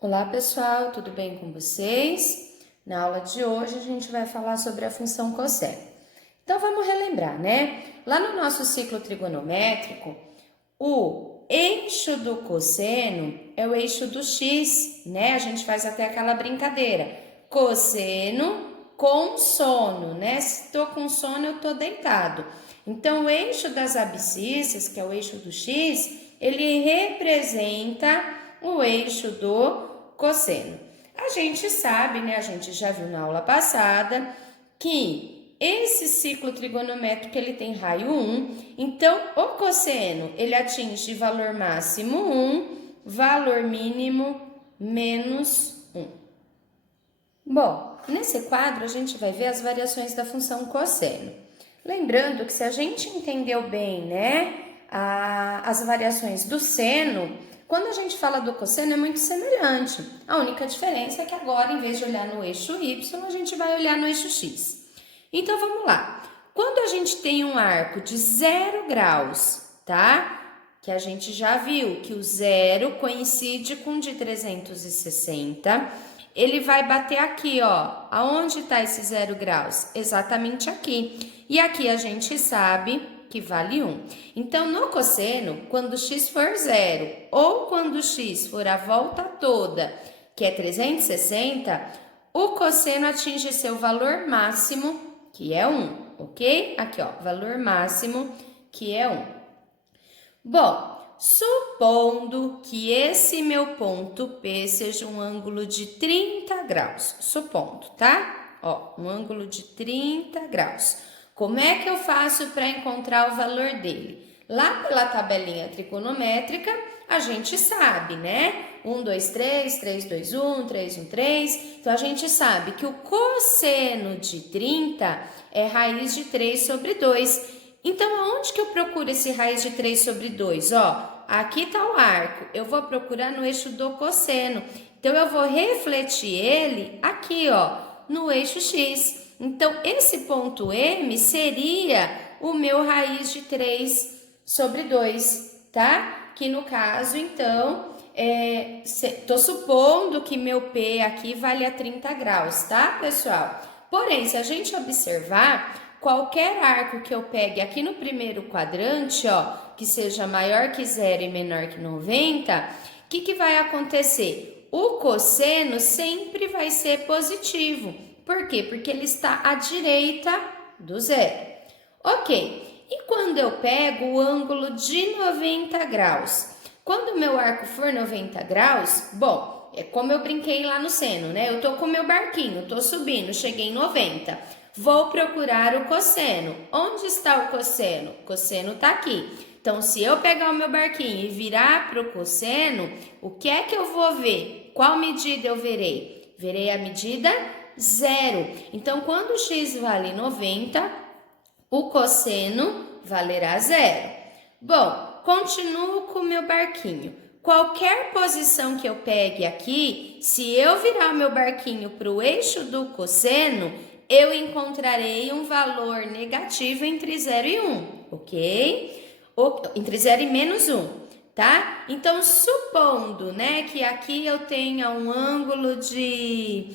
Olá pessoal, tudo bem com vocês? Na aula de hoje a gente vai falar sobre a função cosseno. Então vamos relembrar, né? Lá no nosso ciclo trigonométrico, o eixo do cosseno é o eixo do x, né? A gente faz até aquela brincadeira. Cosseno com sono, né? Se estou com sono, eu estou deitado. Então o eixo das abscissas, que é o eixo do x, ele representa o eixo do cosseno. A gente sabe, né? A gente já viu na aula passada que esse ciclo trigonométrico ele tem raio 1, então o cosseno ele atinge valor máximo 1, valor mínimo menos 1. Bom, nesse quadro a gente vai ver as variações da função cosseno. Lembrando que se a gente entendeu bem, né, as variações do seno, quando a gente fala do cosseno é muito semelhante. A única diferença é que agora, em vez de olhar no eixo Y, a gente vai olhar no eixo X. Então, vamos lá. Quando a gente tem um arco de 0 graus, tá? Que a gente já viu que o zero coincide com o de 360, ele vai bater aqui, ó. Aonde está esse 0 graus? Exatamente aqui. E aqui a gente sabe que vale 1. Então, no cosseno, quando x for 0 ou quando x for a volta toda, que é 360, o cosseno atinge seu valor máximo, que é 1, ok? Aqui, ó, valor máximo, que é 1. Bom, supondo que esse meu ponto P seja um ângulo de 30 graus, supondo, tá? Ó, um ângulo de 30 graus. Como é que eu faço para encontrar o valor dele? Lá pela tabelinha trigonométrica, a gente sabe, né? 1, 2, 3, 3, 2, 1, 3, 1, 3. Então, a gente sabe que o cosseno de 30 é raiz de 3 sobre 2. Então, aonde que eu procuro esse raiz de 3 sobre 2? Ó, aqui está o arco. Eu vou procurar no eixo do cosseno. Então, eu vou refletir ele aqui, ó, no eixo X. Então, esse ponto M seria o meu raiz de 3 sobre 2, tá? Que no caso, então, tô supondo que meu P aqui vale a 30 graus, tá, pessoal? Porém, se a gente observar, qualquer arco que eu pegue aqui no primeiro quadrante, ó, que seja maior que 0 e menor que 90, o que vai acontecer? O cosseno sempre vai ser positivo. Por quê? Porque ele está à direita do zero. Ok, e quando eu pego o ângulo de 90 graus? Quando o meu arco for 90 graus, bom, é como eu brinquei lá no seno, né? Eu tô com o meu barquinho, tô subindo, cheguei em 90. Vou procurar o cosseno. Onde está o cosseno? O cosseno tá aqui. Então, se eu pegar o meu barquinho e virar para o cosseno, o que é que eu vou ver? Qual medida eu verei? Verei a medida 0. Então, quando o x vale 90, o cosseno valerá 0. Bom, continuo com o meu barquinho. Qualquer posição que eu pegue aqui, se eu virar o meu barquinho para o eixo do cosseno, eu encontrarei um valor negativo entre 0 e 1, ok? Entre 0 e menos 1, tá? Então, supondo, né, que aqui eu tenha um ângulo de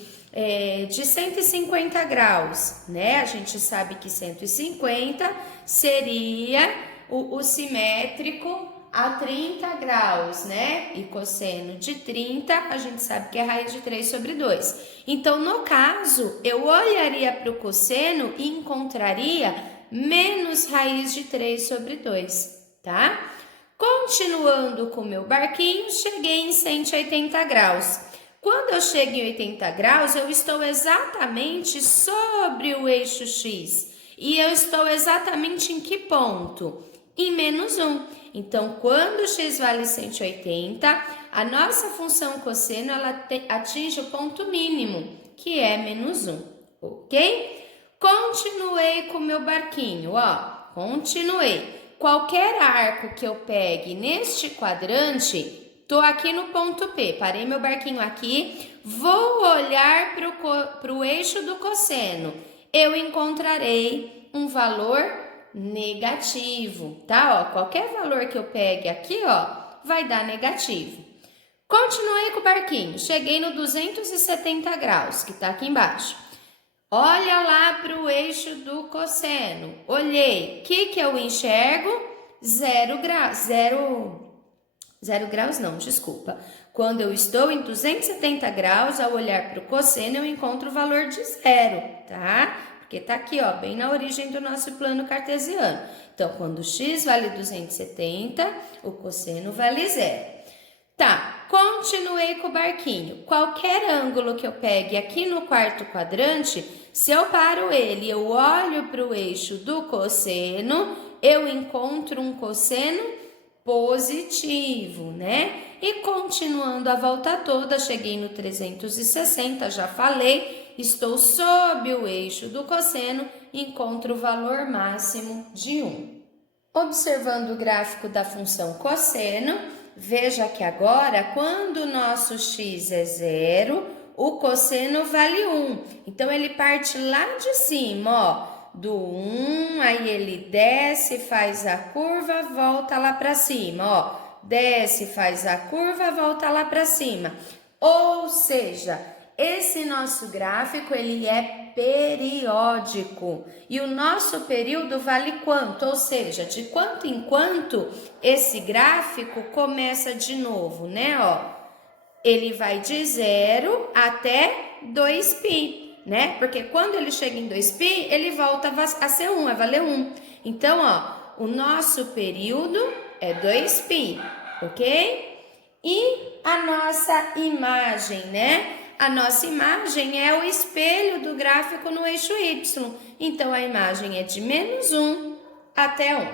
150 graus, né? A gente sabe que 150 seria o simétrico a 30 graus, né? E cosseno de 30, a gente sabe que é raiz de 3 sobre 2. Então, no caso, eu olharia para o cosseno e encontraria menos raiz de 3 sobre 2, tá? Continuando com o meu barquinho, cheguei em 180 graus. Quando eu chego em 80 graus, eu estou exatamente sobre o eixo X. E eu estou exatamente em que ponto? Em menos 1. Então, quando o x vale 180, a nossa função cosseno ela atinge o ponto mínimo, que é menos 1, ok? Continuei com o meu barquinho, ó, continuei. Qualquer arco que eu pegue neste quadrante, tô aqui no ponto P, parei meu barquinho aqui, vou olhar para o eixo do cosseno. Eu encontrarei um valor negativo, tá? Ó, qualquer valor que eu pegue aqui, ó, vai dar negativo. Continuei com o barquinho, cheguei no 270 graus, que está aqui embaixo. Olha lá para o eixo do cosseno. Olhei, o que eu enxergo? 0 graus, 0 graus não, desculpa. Quando eu estou em 270 graus, ao olhar para o cosseno, eu encontro o valor de 0, tá? Porque tá aqui, ó, bem na origem do nosso plano cartesiano. Então, quando o x vale 270, o cosseno vale 0. Tá, continuei com o barquinho. Qualquer ângulo que eu pegue aqui no quarto quadrante, se eu paro ele, eu olho para o eixo do cosseno, eu encontro um cosseno positivo, né? E continuando a volta toda, cheguei no 360, já falei, estou sob o eixo do cosseno, encontro o valor máximo de 1. Observando o gráfico da função cosseno, veja que agora, quando o nosso x é 0, o cosseno vale 1. Então, ele parte lá de cima, ó, do 1, aí ele desce, faz a curva, volta lá para cima, ó. Desce, faz a curva, volta lá para cima. Ou seja, esse nosso gráfico, ele é periódico. E o nosso período vale quanto? Ou seja, de quanto em quanto esse gráfico começa de novo, né? Ó, ele vai de 0 até 2π, né? Porque quando ele chega em 2π, ele volta a ser 1, a valer 1. Então, ó, o nosso período é 2π, ok? E a nossa imagem, né? A nossa imagem é o espelho do gráfico no eixo Y. Então, a imagem é de -1 até 1.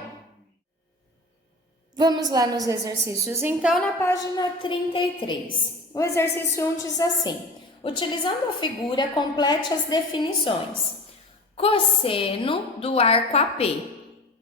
Vamos lá nos exercícios, então, na página 33. O exercício 1 diz assim: utilizando a figura, complete as definições. Cosseno do arco AP.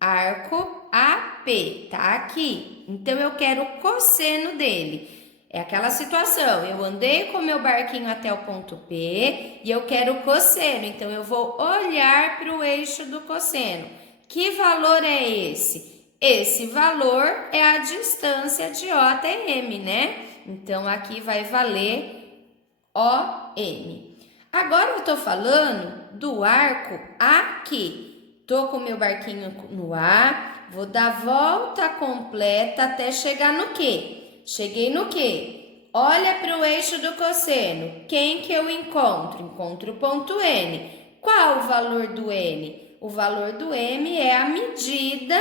Arco AP, tá aqui. Então, eu quero o cosseno dele. É aquela situação, eu andei com meu barquinho até o ponto P e eu quero o cosseno, então eu vou olhar para o eixo do cosseno. Que valor é esse? Esse valor é a distância de O até M, né? Então, aqui vai valer OM. Agora eu tô falando do arco aqui. Tô com meu barquinho no A, vou dar volta completa até chegar no quê? Cheguei no quê? Olha para o eixo do cosseno. Quem que eu encontro? Encontro o ponto N. Qual o valor do N? O valor do M é a medida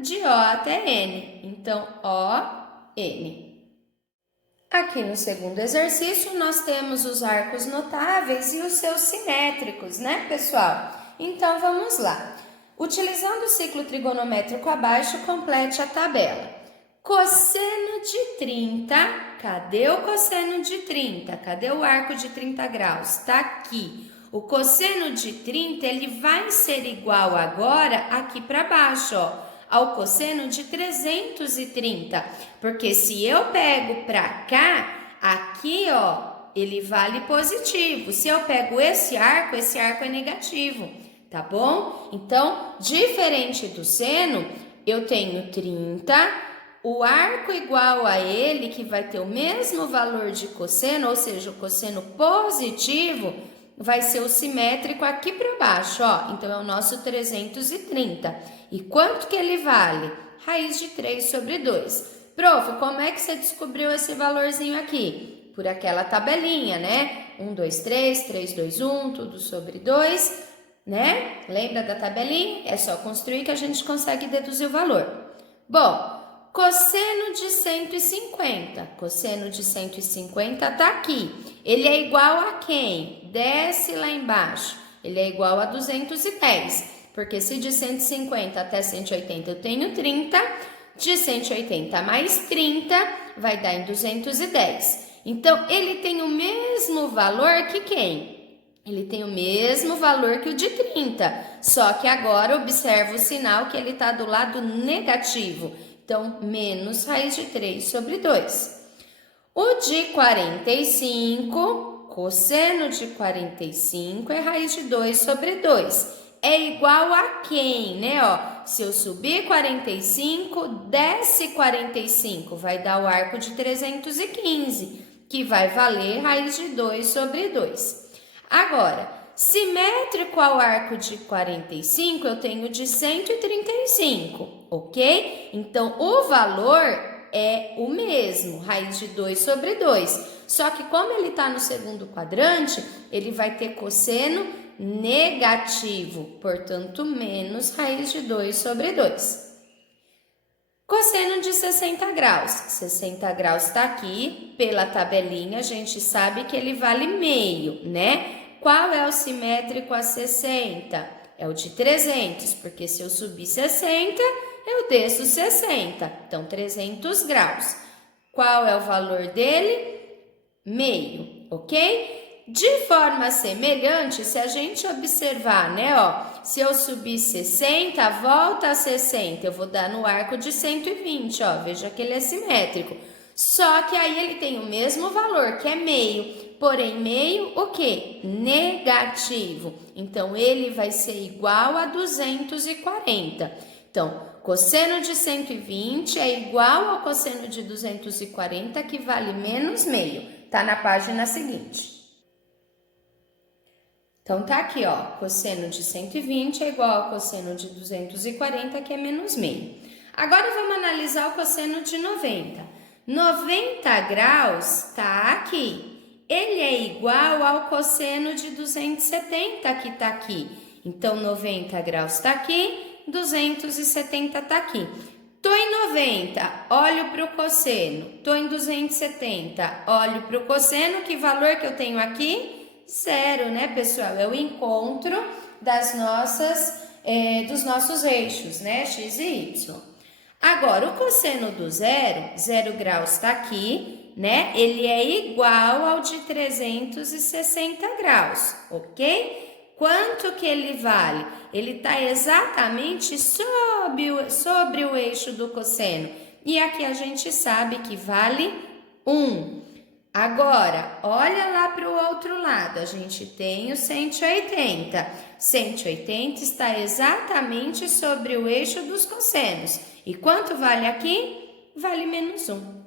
de O até N. Então, ON. Aqui no segundo exercício, nós temos os arcos notáveis e os seus simétricos, né, pessoal? Então, vamos lá. Utilizando o ciclo trigonométrico abaixo, complete a tabela. Cosseno de 30, cadê o cosseno de 30? Cadê o arco de 30 graus? Tá aqui. O cosseno de 30, ele vai ser igual agora aqui para baixo, ó, ao cosseno de 330. Porque se eu pego para cá, aqui, ó, ele vale positivo. Se eu pego esse arco é negativo, tá bom? Então, diferente do seno, eu tenho 30... O arco igual a ele, que vai ter o mesmo valor de cosseno, ou seja, o cosseno positivo, vai ser o simétrico aqui para baixo, ó. Então, é o nosso 330. E quanto que ele vale? Raiz de 3 sobre 2. Prof, como é que você descobriu esse valorzinho aqui? Por aquela tabelinha, né? 1, 2, 3, 3, 2, 1, tudo sobre 2, né? Lembra da tabelinha? É só construir que a gente consegue deduzir o valor. Bom, cosseno de 150. Cosseno de 150 tá aqui. Ele é igual a quem? Desce lá embaixo. Ele é igual a 210. Porque se de 150 até 180 eu tenho 30, de 180 mais 30 vai dar em 210. Então, ele tem o mesmo valor que quem? Ele tem o mesmo valor que o de 30. Só que agora observa o sinal que ele está do lado negativo. Então, menos raiz de 3 sobre 2. O de 45, cosseno de 45 é raiz de 2 sobre 2. é igual a quem, né? Ó, se eu subir 45, desce 45, vai dar o arco de 315, que vai valer raiz de 2 sobre 2. Agora, simétrico ao arco de 45, eu tenho de 135, ok? Então, o valor é o mesmo, raiz de 2 sobre 2. Só que como ele está no segundo quadrante, ele vai ter cosseno negativo, portanto, menos raiz de 2 sobre 2. Cosseno de 60 graus. 60 graus está aqui, pela tabelinha a gente sabe que ele vale meio, né? Qual é o simétrico a 60? É o de 300, porque se eu subir 60, eu desço 60, então 300 graus. Qual é o valor dele? Meio, ok? De forma semelhante, se a gente observar, né, ó, se eu subir 60, volta a 60, eu vou dar no arco de 120, ó, veja que ele é simétrico. Só que aí ele tem o mesmo valor, que é meio, porém meio o quê? Negativo. Então, ele vai ser igual a 240. Então, cosseno de 120 é igual ao cosseno de 240, que vale menos meio. Tá na página seguinte. Então, tá aqui, ó, cosseno de 120 é igual ao cosseno de 240, que é menos meio. Agora, vamos analisar o cosseno de 90. 90 graus tá aqui. Ele é igual ao cosseno de 270, que tá aqui. Então, 90 graus tá aqui, 270 tá aqui. Tô em 90, olho para o cosseno. Tô em 270, olho para o cosseno. Que valor que eu tenho aqui? Zero, né, pessoal? É o encontro dos nossos eixos, né? X e Y. Agora, o cosseno do zero, 0 graus está aqui, né? Ele é igual ao de 360 graus, ok? Quanto que ele vale? Ele está exatamente sobre o eixo do cosseno. E aqui a gente sabe que vale 1. Agora, olha lá para o outro lado. A gente tem o 180. 180 está exatamente sobre o eixo dos cossenos. E quanto vale aqui? Vale menos 1.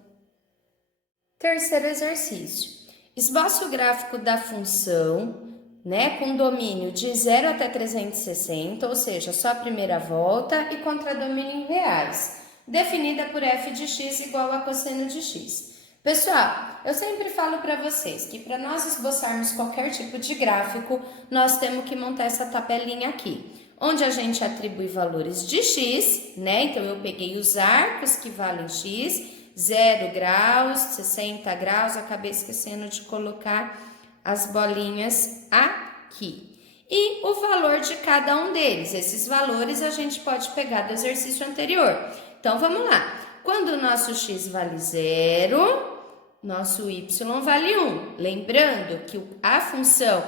Terceiro exercício. Esboça o gráfico da função, né, com domínio de 0 até 360, ou seja, só a primeira volta, e contradomínio em reais, definida por f de x igual a cosseno de x. Pessoal, eu sempre falo para vocês que para nós esboçarmos qualquer tipo de gráfico, nós temos que montar essa tabelinha aqui, onde a gente atribui valores de x, né? Então, eu peguei os arcos que valem x, 0 graus, 60 graus, acabei esquecendo de colocar as bolinhas aqui. E o valor de cada um deles. Esses valores a gente pode pegar do exercício anterior. Então, vamos lá. Quando o nosso x vale 0, nosso y vale 1. Lembrando que a função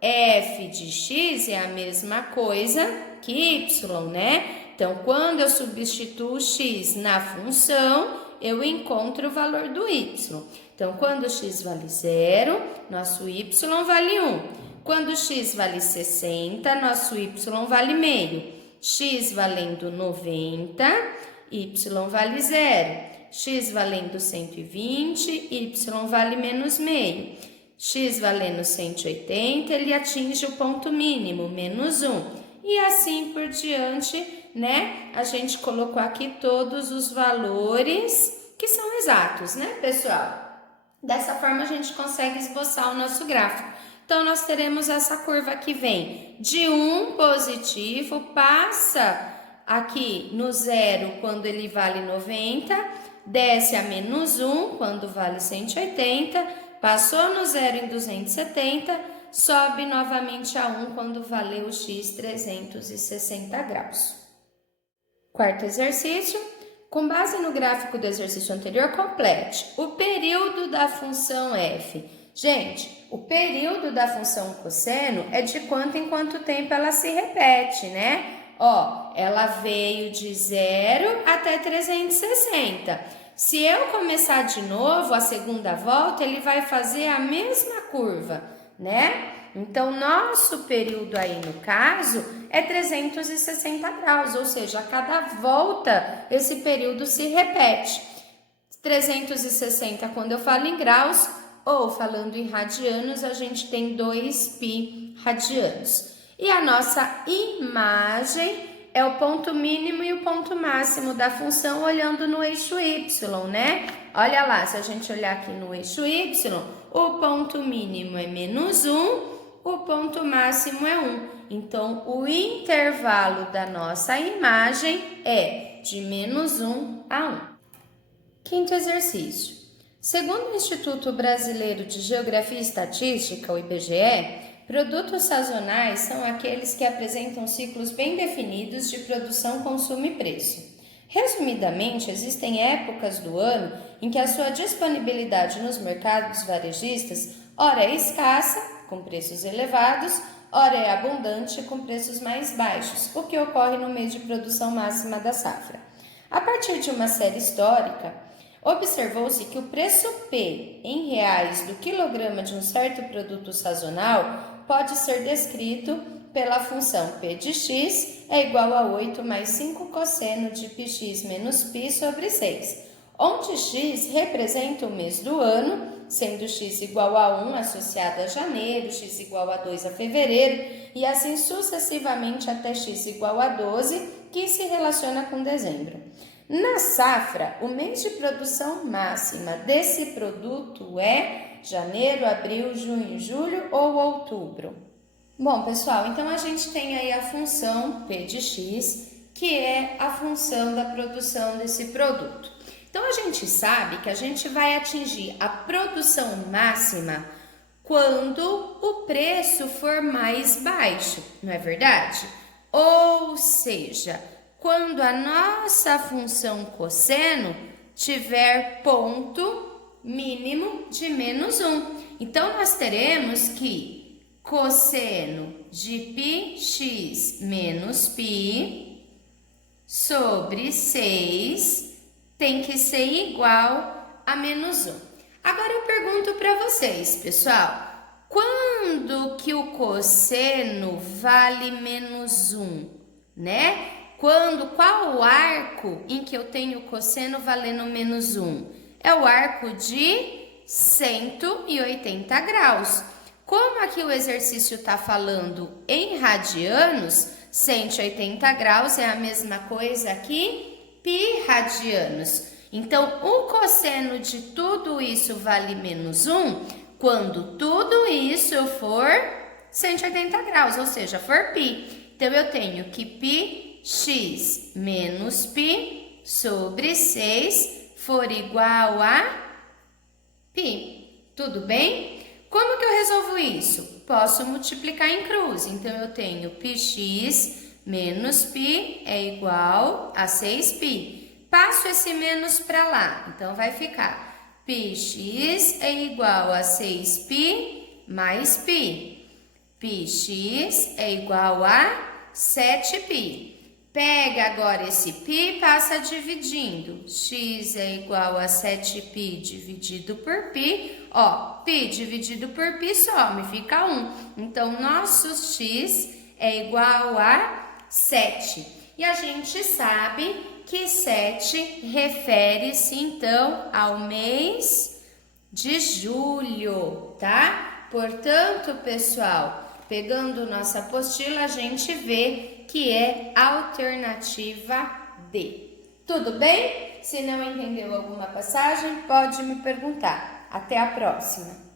f de x é a mesma coisa que y, né? Então, quando eu substituo x na função, eu encontro o valor do y. Então, quando x vale 0, nosso y vale 1. Quando x vale 60, nosso y vale meio. X valendo 90, y vale 0. X valendo 120, y vale menos meio. X valendo 180, ele atinge o ponto mínimo, menos 1. E assim por diante, né? A gente colocou aqui todos os valores que são exatos, né, pessoal? Dessa forma, a gente consegue esboçar o nosso gráfico. Então, nós teremos essa curva que vem de 1 positivo, passa aqui no 0 quando ele vale 90, desce a menos 1 quando vale 180, passou no 0 em 270, sobe novamente a 1 quando valeu o x 360 graus. Quarto exercício. Com base no gráfico do exercício anterior, complete o período da função f. Gente, o período da função cosseno é de quanto em quanto tempo ela se repete, né? Ó, ela veio de 0 até 360. Se eu começar de novo a segunda volta, ele vai fazer a mesma curva, né? Então, nosso período aí, no caso, é 360 graus, ou seja, a cada volta esse período se repete. 360 quando eu falo em graus, ou falando em radianos, a gente tem 2π radianos. E a nossa imagem é o ponto mínimo e o ponto máximo da função olhando no eixo y, né? Olha lá, se a gente olhar aqui no eixo y, o ponto mínimo é -1, o ponto máximo é 1. Então, o intervalo da nossa imagem é de -1 a 1. Quinto exercício. Segundo o Instituto Brasileiro de Geografia e Estatística, o IBGE, produtos sazonais são aqueles que apresentam ciclos bem definidos de produção, consumo e preço. Resumidamente, existem épocas do ano em que a sua disponibilidade nos mercados varejistas ora é escassa, com preços elevados, ora é abundante, com preços mais baixos, o que ocorre no mês de produção máxima da safra. A partir de uma série histórica, observou-se que o preço P em reais do quilograma de um certo produto sazonal pode ser descrito pela função P de x é igual a 8 mais 5 cosseno de πx menos π sobre 6, onde x representa o mês do ano, sendo x igual a 1 associado a janeiro, x igual a 2 a fevereiro e assim sucessivamente até x igual a 12, que se relaciona com dezembro. Na safra, o mês de produção máxima desse produto é janeiro, abril, junho, julho ou outubro. Bom, pessoal, então a gente tem aí a função P de x, que é a função da produção desse produto. Então, a gente sabe que a gente vai atingir a produção máxima quando o preço for mais baixo, não é verdade? Ou seja, quando a nossa função cosseno tiver ponto mínimo de -1. Então, nós teremos que cosseno de πx menos π sobre 6 tem que ser igual a -1. Agora eu pergunto para vocês, pessoal, quando que o cosseno vale -1, né? Qual o arco em que eu tenho cosseno valendo -1? É o arco de 180 graus. Como aqui o exercício está falando em radianos, 180 graus é a mesma coisa que π radianos. Então, o cosseno de tudo isso vale -1 quando tudo isso for 180 graus, ou seja, for π. Então, eu tenho que πx menos π sobre 6 for igual a π. Tudo bem? Como que eu resolvo isso? Posso multiplicar em cruz. Então, eu tenho πx menos π é igual a 6π. Passo esse menos para lá. Então, vai ficar πx é igual a 6π mais π. πx é igual a 7π. Pega agora esse π e passa dividindo. X é igual a 7π dividido por π. Ó, π dividido por π some, fica 1. Então, nosso x é igual a 7. E a gente sabe que 7 refere-se, então, ao mês de julho, tá? Portanto, pessoal, pegando nossa apostila, a gente vê que é alternativa D. Tudo bem? Se não entendeu alguma passagem, pode me perguntar. Até a próxima!